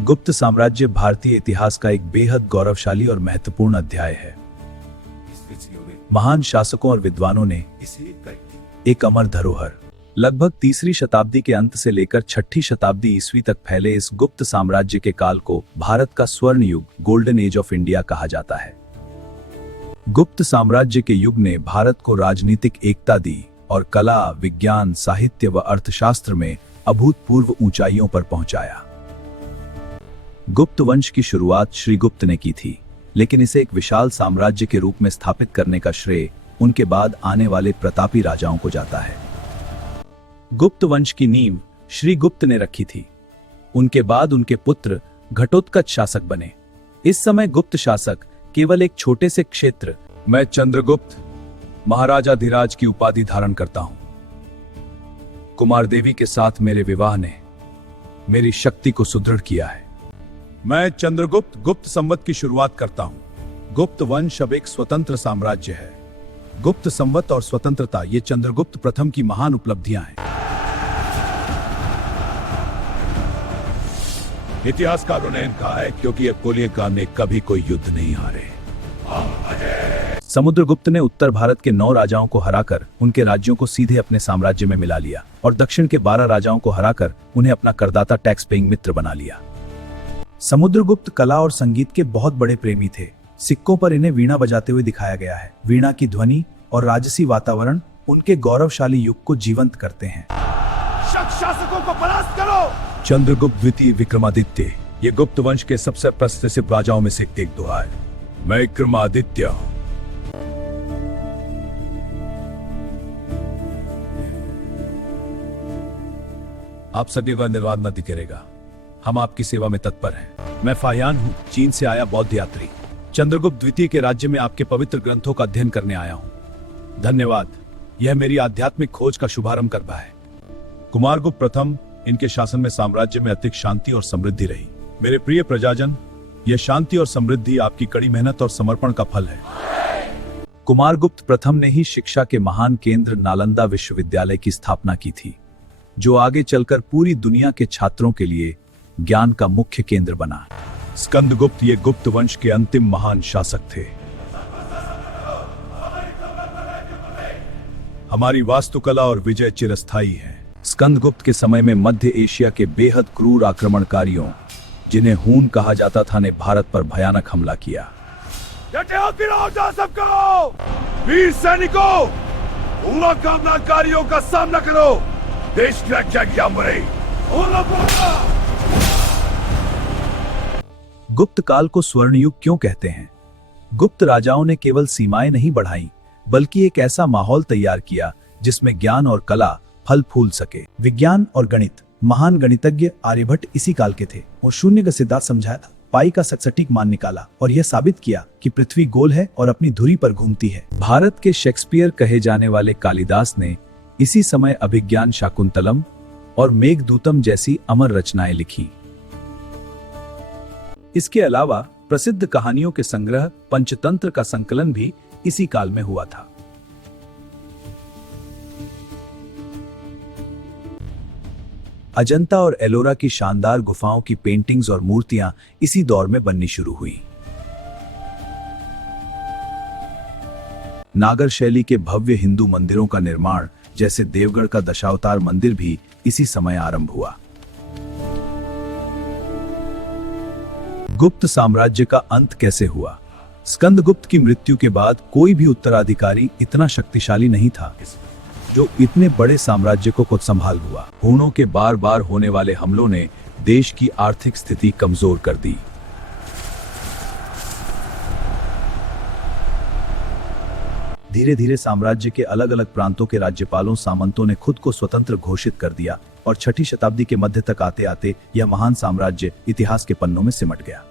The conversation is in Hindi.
गुप्त साम्राज्य भारतीय इतिहास का एक बेहद गौरवशाली और महत्वपूर्ण अध्याय है। महान शासकों और विद्वानों ने इसे एक अमर धरोहर लगभग 3री शताब्दी के अंत से लेकर 6ठी शताब्दी ईस्वी तक फैले इस गुप्त साम्राज्य के काल को भारत का स्वर्ण युग, गोल्डन एज ऑफ इंडिया कहा जाता है। गुप्त साम्राज्य के युग ने भारत को राजनीतिक एकता दी और कला, विज्ञान, साहित्य व अर्थशास्त्र में अभूतपूर्व ऊंचाइयों पर पहुंचाया। गुप्त वंश की शुरुआत श्रीगुप्त ने की थी, लेकिन इसे एक विशाल साम्राज्य के रूप में स्थापित करने का श्रेय उनके बाद आने वाले प्रतापी राजाओं को जाता है। गुप्त वंश की नींव श्रीगुप्त ने रखी थी। उनके बाद उनके पुत्र घटोत्कच शासक बने। इस समय गुप्त शासक केवल एक छोटे से क्षेत्र, मैं चंद्रगुप्त महाराजाधिराज की उपाधि धारण करता हूं। कुमार देवी के साथ मेरे विवाह ने मेरी शक्ति को सुदृढ़ किया है। मैं चंद्रगुप्त गुप्त संवत की शुरुआत करता हूं। गुप्त वंश अब एक स्वतंत्र साम्राज्य है। गुप्त संवत और स्वतंत्रता ये चंद्रगुप्त प्रथम की महान उपलब्धियां हैं। इतिहासकारों ने कहा है क्योंकि अकोलियकार ने कभी कोई युद्ध नहीं हारे। समुद्रगुप्त ने उत्तर भारत के 9 राजाओं को हराकर उनके राज्यों को सीधे अपने साम्राज्य में मिला लिया और दक्षिण के 12 राजाओं को हराकर उन्हें अपना करदाता टैक्स पेइंग मित्र बना लिया। समुद्रगुप्त कला और संगीत के बहुत बड़े प्रेमी थे। सिक्कों पर इन्हें वीणा बजाते हुए दिखाया गया है। वीणा की ध्वनि और राजसी वातावरण उनके गौरवशाली युग को जीवंत करते हैं। शासकों को परास्त करो। चंद्रगुप्त द्वितीय विक्रमादित्य ये गुप्त वंश के सबसे प्रसिद्ध राजाओं में से एक दुआ है। मैं विक्रमादित्य हूं। आप सभी का निर्वाद न करेगा। हम आपकी सेवा में तत्पर हैं। मैं फाहियान हूँ, चीन से आया बौद्ध यात्री। चंद्रगुप्त द्वितीय के राज्य में आपके पवित्र ग्रंथों का अध्ययन करने आया हूँ। धन्यवाद। यह मेरी आध्यात्मिक खोज का शुभारंभ कर रहा है। कुमारगुप्त प्रथम, इनके शासन में साम्राज्य में अतिक शांति और समृद्धि रही। मेरे प्रिय प्रजाजन, यह शांति और समृद्धि आपकी कड़ी मेहनत और समर्पण का फल है। कुमारगुप्त प्रथम ने ही शिक्षा के महान केंद्र नालंदा विश्वविद्यालय की स्थापना की थी, जो आगे चलकर पूरी दुनिया के छात्रों के लिए ज्ञान का मुख्य केंद्र बना। स्कंदगुप्त ये गुप्त वंश के अंतिम महान शासक थे। हमारी वास्तुकला और विजय चिरस्थायी है। स्कंदगुप्त के समय में मध्य एशिया के बेहद क्रूर आक्रमणकारियों, जिन्हें हून कहा जाता था, ने भारत पर भयानक हमला किया। वीर सैनिकों, आक्रमणकारियों का सामना करो। देश की रक्षा की मरे। गुप्त काल को स्वर्ण युग क्यों कहते हैं? गुप्त राजाओं ने केवल सीमाएं नहीं बढ़ाई, बल्कि एक ऐसा माहौल तैयार किया जिसमें ज्ञान और कला फल फूल सके। विज्ञान और गणित, महान गणितज्ञ आर्यभट्ट इसी काल के थे। वो शून्य का सिद्धांत समझाया था, पाई का सटीक मान निकाला और यह साबित किया कि पृथ्वी गोल है और अपनी धुरी पर घूमती है। भारत के शेक्सपियर कहे जाने वाले कालिदास ने इसी समय अभिज्ञान शाकुंतलम और मेघदूतम जैसी अमर रचनाएं लिखी। इसके अलावा प्रसिद्ध कहानियों के संग्रह पंचतंत्र का संकलन भी इसी काल में हुआ था। अजंता और एलोरा की शानदार गुफाओं की पेंटिंग्स और मूर्तियां इसी दौर में बननी शुरू हुई। नागर शैली के भव्य हिंदू मंदिरों का निर्माण, जैसे देवगढ़ का दशावतार मंदिर, भी इसी समय आरंभ हुआ। गुप्त साम्राज्य का अंत कैसे हुआ? स्कंदगुप्त की मृत्यु के बाद कोई भी उत्तराधिकारी इतना शक्तिशाली नहीं था जो इतने बड़े साम्राज्य को संभाल हुआ। हूणों के बार बार होने वाले हमलों ने देश की आर्थिक स्थिति कमजोर कर दी। धीरे धीरे साम्राज्य के अलग अलग प्रांतों के राज्यपालों, सामंतों ने खुद को स्वतंत्र घोषित कर दिया और 6ठी शताब्दी के मध्य तक आते आते यह महान साम्राज्य इतिहास के पन्नों में सिमट गया।